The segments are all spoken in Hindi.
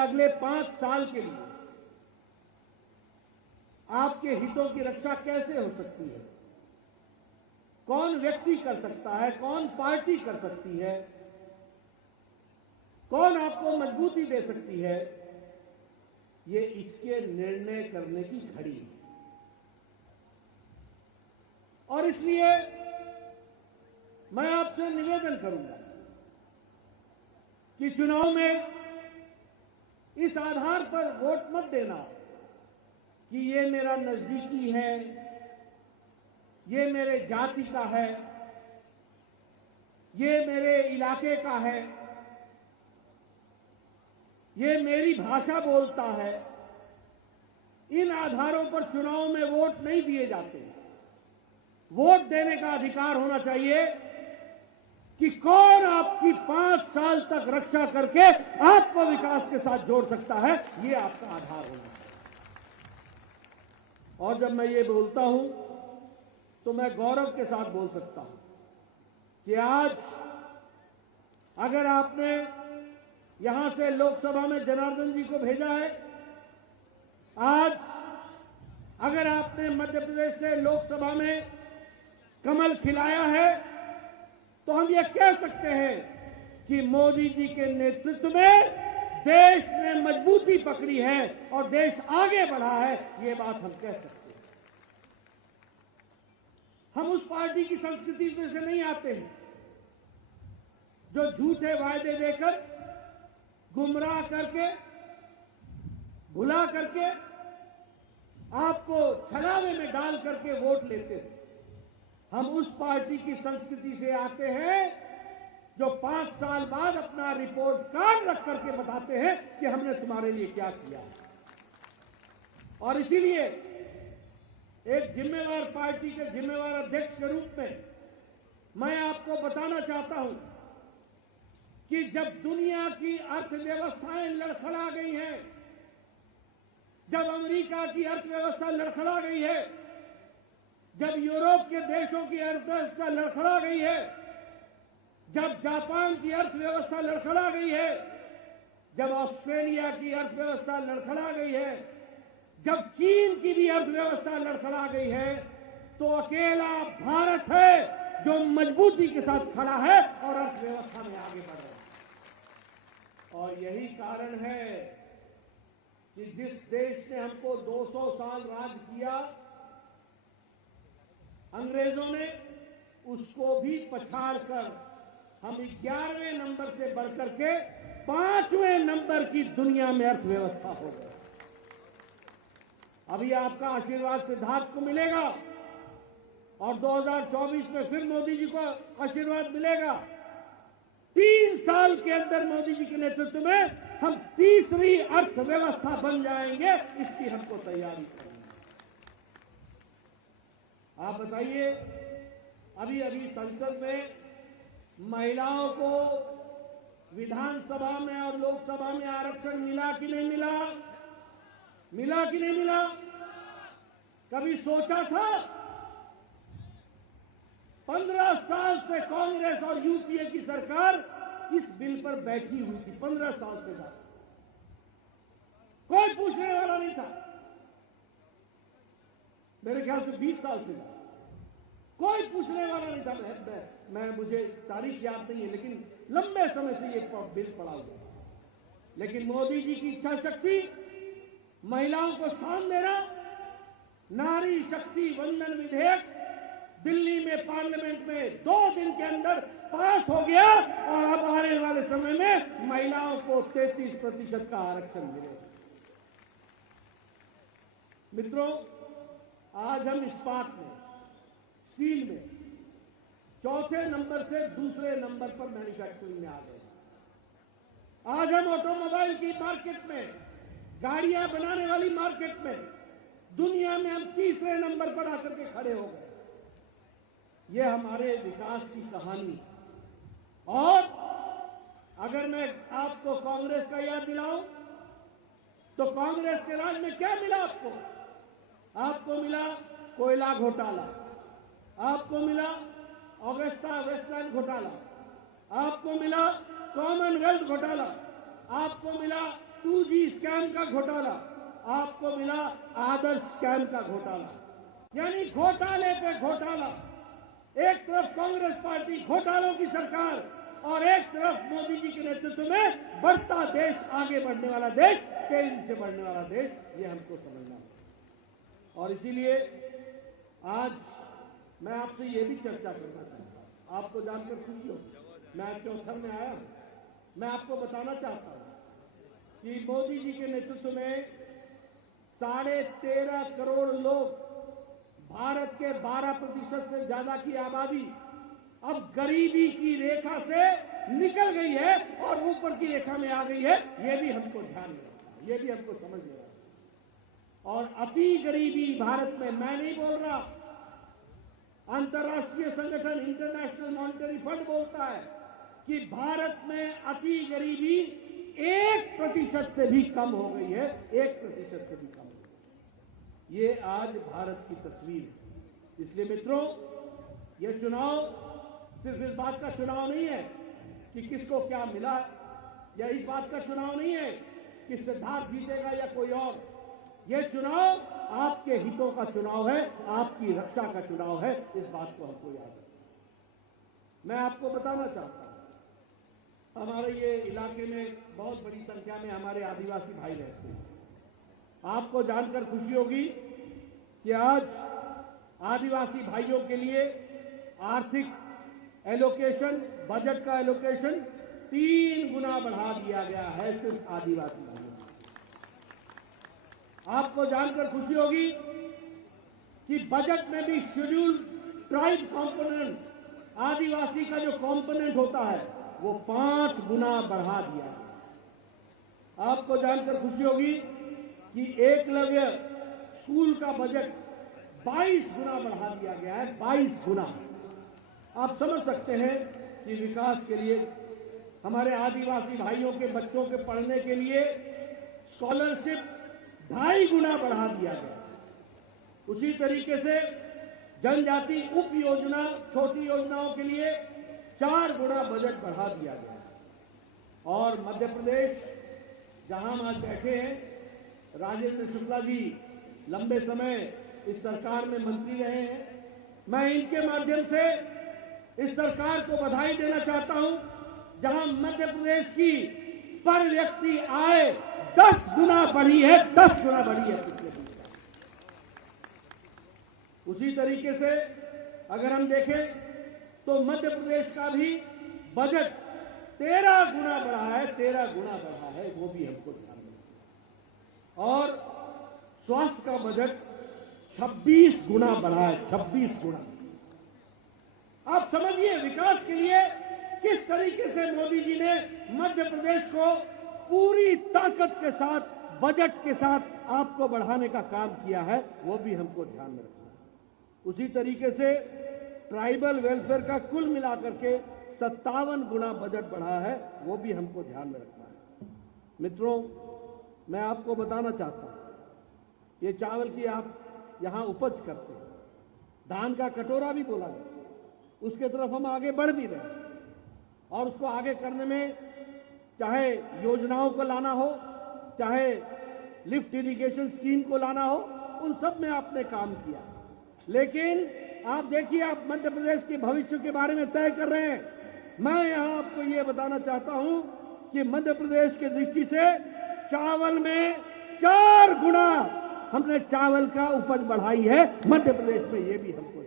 अगले 5 साल के लिए आपके हितों की रक्षा कैसे हो सकती है, कौन व्यक्ति कर सकता है, कौन पार्टी कर सकती है, कौन आपको मजबूती दे सकती है, ये इसके निर्णय करने की घड़ी है। और इसलिए मैं आपसे निवेदन करूंगा कि चुनाव में इस आधार पर वोट मत देना कि ये मेरा नजदीकी है, ये मेरे जाति का है, ये मेरे इलाके का है, ये मेरी भाषा बोलता है। इन आधारों पर चुनाव में वोट नहीं दिए जाते। वोट देने का अधिकार होना चाहिए कि कौन आपकी 5 साल तक रक्षा करके आपको विकास के साथ जोड़ सकता है, ये आपका आधार होना चाहिए। और जब मैं ये बोलता हूं तो मैं गौरव के साथ बोल सकता हूं कि आज अगर आपने यहां से लोकसभा में जनार्दन जी को भेजा है, आज अगर आपने मध्य प्रदेश से लोकसभा में कमल खिलाया है, तो हम ये कह सकते हैं कि मोदी जी के नेतृत्व में देश ने मजबूती पकड़ी है और देश आगे बढ़ा है, ये बात हम कह सकते हैं। हम उस पार्टी की संस्कृति में से नहीं आते हैं जो झूठे वायदे देकर, गुमराह करके, भुला करके, आपको छलावे में डाल करके वोट लेते हैं। हम उस पार्टी की संस्कृति से आते हैं जो 5 साल बाद अपना रिपोर्ट कार्ड रख करके बताते हैं कि हमने तुम्हारे लिए क्या किया। और इसीलिए एक जिम्मेवार पार्टी के जिम्मेवार अध्यक्ष के रूप में मैं आपको बताना चाहता हूं कि जब दुनिया की अर्थव्यवस्थाएं लड़खड़ा गई हैं, जब अमेरिका की अर्थव्यवस्था लड़खड़ा गई है, जब यूरोप के देशों की अर्थव्यवस्था लड़खड़ा गई है, जब जापान की अर्थव्यवस्था लड़खड़ा गई है, जब ऑस्ट्रेलिया की अर्थव्यवस्था लड़खड़ा गई है, जब चीन की भी अर्थव्यवस्था लड़खड़ा गई है, तो अकेला भारत है जो मजबूती के साथ खड़ा है और अर्थव्यवस्था में आगे बढ़ रहा है। और यही कारण है कि जिस देश ने हमको 200 साल राज किया, अंग्रेजों ने, उसको भी पछाड़ कर हम 11वें नंबर से बढ़कर के 5वें नंबर की दुनिया में अर्थव्यवस्था हो गई। अभी आपका आशीर्वाद सिद्धार्थ को मिलेगा और 2024 में फिर मोदी जी को आशीर्वाद मिलेगा। 3 साल के अंदर मोदी जी के नेतृत्व में हम तीसरी अर्थव्यवस्था बन जाएंगे, इसकी हमको तैयारी करनी है। आप बताइए, अभी अभी संसद में महिलाओं को विधानसभा में और लोकसभा में आरक्षण मिला कि नहीं मिला? मिला कि नहीं मिला? कभी सोचा था? 15 साल से कांग्रेस और यूपीए की सरकार इस बिल पर बैठी हुई थी। 15 साल से ज्यादा कोई पूछने वाला नहीं था। मेरे ख्याल से 20 साल से ज्यादा कोई पूछने वाला नहीं था। मुझे तारीख याद नहीं है, लेकिन लंबे समय से ये बिल पड़ा हुआ है। लेकिन मोदी जी की इच्छा शक्ति, महिलाओं को स्थान देना, नारी शक्ति वंदन विधेयक दिल्ली में पार्लियामेंट में 2 दिन के अंदर पास हो गया और अब आने वाले समय में महिलाओं को 33% का आरक्षण मिलेगा। मित्रों, आज हम इस्पात में, स्टील में 4थे नंबर से दूसरे नंबर पर मैन्युफैक्चरिंग में आ गए। आज हम ऑटोमोबाइल की मार्केट में, गाड़ियां बनाने वाली मार्केट में, दुनिया में हम तीसरे नंबर पर आकर के खड़े हो गए। यह हमारे विकास की कहानी। और अगर मैं आपको कांग्रेस का याद दिलाऊं तो कांग्रेस के राज में क्या मिला आपको? आपको मिला कोयला घोटाला, आपको मिला ऑगस्टा वेस्टलैंड घोटाला, आपको मिला कॉमनवेल्थ घोटाला, आपको मिला 2G स्कैम का घोटाला, आपको मिला आदर्श स्कैम का घोटाला। यानी घोटाले पे घोटाला। एक तरफ कांग्रेस पार्टी घोटालों की सरकार और एक तरफ मोदी जी के नेतृत्व में बढ़ता देश, आगे बढ़ने वाला देश, तेजी से बढ़ने वाला देश, ये हमको समझना है। और इसीलिए आज मैं आपसे ये भी चर्चा करना चाहता हूं, आपको जानकर खुशी हो, मैं आज चौथर में आया हूं, मैं आपको बताना चाहता हूं कि मोदी जी के नेतृत्व में 13.5 करोड़ लोग, भारत के 12% से ज्यादा की आबादी अब गरीबी की रेखा से निकल गई है और ऊपर की रेखा में आ गई है। ये भी हमको ध्यान में रखना है, ये भी हमको समझ लेना है। और अति गरीबी भारत में, मैं नहीं बोल रहा, अंतर्राष्ट्रीय संगठन इंटरनेशनल मॉनिटरी फंड बोलता है कि भारत में अति गरीबी 1% से भी कम हो गई है, 1% से भी कम हो गई। ये आज भारत की तस्वीर है। इसलिए मित्रों, ये चुनाव सिर्फ इस बात का चुनाव नहीं है कि किसको क्या मिला, या इस बात का चुनाव नहीं है कि सिद्धार्थ जीतेगा या कोई और। ये चुनाव आपके हितों का चुनाव है, आपकी रक्षा का चुनाव है। इस बात को हमको याद रखना। मैं आपको बताना चाहता हूं, हमारे ये इलाके में बहुत बड़ी संख्या में हमारे आदिवासी भाई रहते हैं। आपको जानकर खुशी होगी कि आज आदिवासी भाइयों के लिए आर्थिक एलोकेशन, बजट का एलोकेशन 3 गुना बढ़ा दिया गया है सिर्फ आदिवासी भाइयों। आपको जानकर खुशी होगी कि बजट में भी शेड्यूल ट्राइब कंपोनेंट, आदिवासी का जो कंपोनेंट होता है, वो 5 गुना बढ़ा दिया गया। आपको जानकर खुशी होगी कि एकलव्य स्कूल का बजट 22 गुना बढ़ा दिया गया है, 22 गुना। आप समझ सकते हैं कि विकास के लिए, हमारे आदिवासी भाइयों के बच्चों के पढ़ने के लिए स्कॉलरशिप 2.5 गुना बढ़ा दिया गया। उसी तरीके से जनजाति उप योजना, छोटी योजनाओं के लिए 4 गुना बजट बढ़ा दिया गया। और मध्य प्रदेश, जहां हम आज बैठे हैं, राजेंद्र शुक्ला जी लंबे समय इस सरकार में मंत्री रहे हैं। मैं इनके माध्यम से इस सरकार को बधाई देना चाहता हूं, जहां मध्य प्रदेश की पर व्यक्ति आय 10 गुना बढ़ी है, 10 गुना बढ़ी है पिछले 20 साल। उसी तरीके से अगर हम देखें तो मध्य प्रदेश का भी बजट 13 गुना बढ़ा है, 13 गुना बढ़ा है, वो भी हमको ध्यान रखना। और स्वास्थ्य का बजट 26 गुना बढ़ा है, 26 गुना। आप समझिए विकास के लिए किस तरीके से मोदी जी ने मध्य प्रदेश को पूरी ताकत के साथ, बजट के साथ आपको बढ़ाने का काम किया है, वो भी हमको ध्यान में रखना है। उसी तरीके से ट्राइबल वेलफेयर का कुल मिलाकर के 57 गुना बजट बढ़ा है, वो भी हमको ध्यान में रखना है। मित्रों, मैं आपको बताना चाहता हूं, ये चावल की आप यहां उपज करते हैं, धान का कटोरा भी बोला जाता है, उसके तरफ हम आगे बढ़ भी रहे हैं। और उसको आगे करने में चाहे योजनाओं को लाना हो, चाहे लिफ्ट इरिगेशन स्कीम को लाना हो, उन सब में आपने काम किया। लेकिन आप देखिए, आप मध्य प्रदेश के भविष्य के बारे में तय कर रहे हैं। मैं यहां आपको ये बताना चाहता हूं कि मध्य प्रदेश की दृष्टि से चावल में 4 गुना हमने चावल का उपज बढ़ाई है मध्य प्रदेश में, ये भी हमको।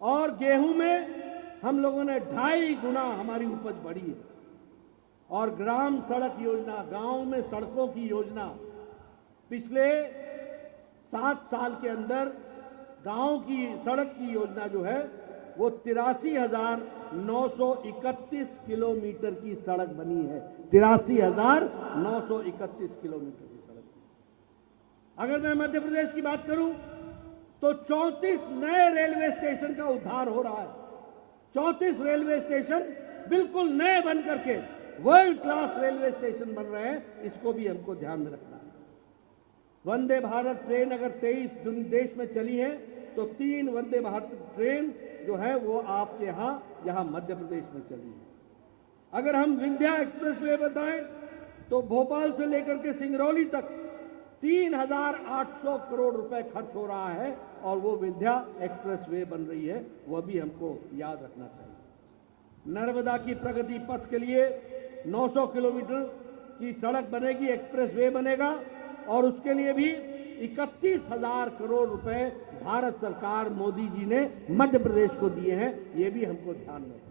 और गेहूं में हम लोगों ने 2.5 गुना हमारी उपज बढ़ी है। और ग्राम सड़क योजना, गांव में सड़कों की योजना, पिछले 7 साल के अंदर गांव की सड़क की योजना जो है वो 83,931 किलोमीटर की सड़क बनी है। 83,931 किलोमीटर की सड़क। अगर मैं मध्य प्रदेश की बात करूं तो 34 नए रेलवे स्टेशन का उद्धार हो रहा है। 34 रेलवे स्टेशन बिल्कुल नए बन करके वर्ल्ड क्लास रेलवे स्टेशन बन रहे हैं, इसको भी हमको ध्यान में रखना है। वंदे भारत ट्रेन अगर 23 देश में चली है तो 3 वंदे भारत ट्रेन जो है वो आपके यहां मध्य प्रदेश में चली है। अगर हम विंध्या एक्सप्रेसवे बताएं तो भोपाल से लेकर के सिंगरौली तक 3,800 करोड़ रुपए खर्च हो रहा है और वो विंध्या एक्सप्रेसवे बन रही है, वह भी हमको याद रखना चाहिए। नर्मदा की प्रगति पथ के लिए 900 किलोमीटर की सड़क बनेगी, एक्सप्रेसवे बनेगा और उसके लिए भी 31,000 करोड़ रुपए भारत सरकार मोदी जी ने मध्य प्रदेश को दिए हैं, ये भी हमको ध्यान में